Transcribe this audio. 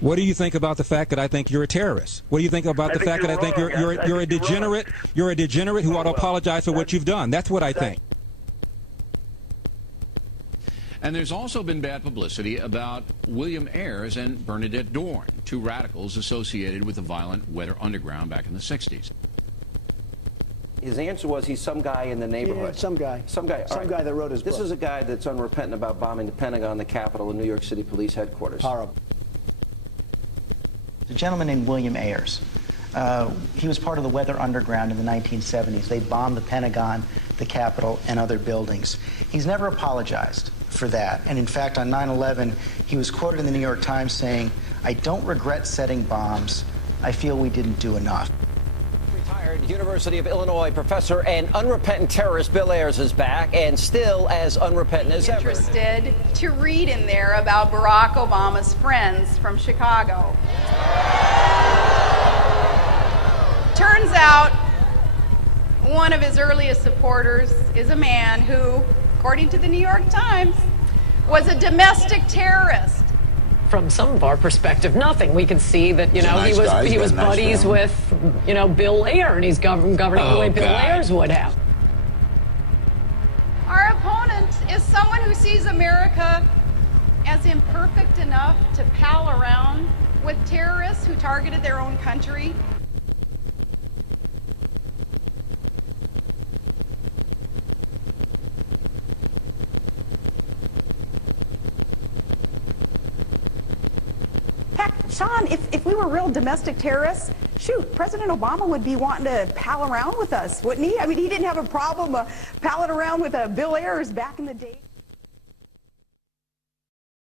What do you think about the fact that I think you're a terrorist? What do you think about the fact that I think you're a degenerate? You're a degenerate who ought to apologize for what you've done. That's what I think. And there's also been bad publicity about William Ayers and Bernadette Dorn, two radicals associated with the violent Weather Underground back in the 60s. His answer was he's some guy in the neighborhood. Yeah, some guy. Some guy. Some guy that wrote his book. This is a guy that's unrepentant about bombing the Pentagon, the Capitol, and New York City Police headquarters. Horrible. A gentleman named William Ayers. He was part of the Weather Underground in the 1970s. They bombed the Pentagon, the Capitol, and other buildings. He's never apologized for that. And in fact, on 9/11, he was quoted in the New York Times saying, "I don't regret setting bombs. I feel we didn't do enough." Retired University of Illinois professor and unrepentant terrorist Bill Ayers is back, and still as unrepentant as ever. Interested to read in there about Barack Obama's friends from Chicago. Turns out one of his earliest supporters is a man who, according to the New York Times, was a domestic terrorist. From some of our perspective, nothing. We could see that, you know, he was buddies with, you know, Bill Ayers, and he's governing the way Bill Ayers would have. Our opponent is someone who sees America as imperfect enough to pal around with terrorists who targeted their own country. Heck, Sean, if we were real domestic terrorists, shoot, President Obama would be wanting to pal around with us, wouldn't he? I mean, he didn't have a problem palling around with Bill Ayers back in the day.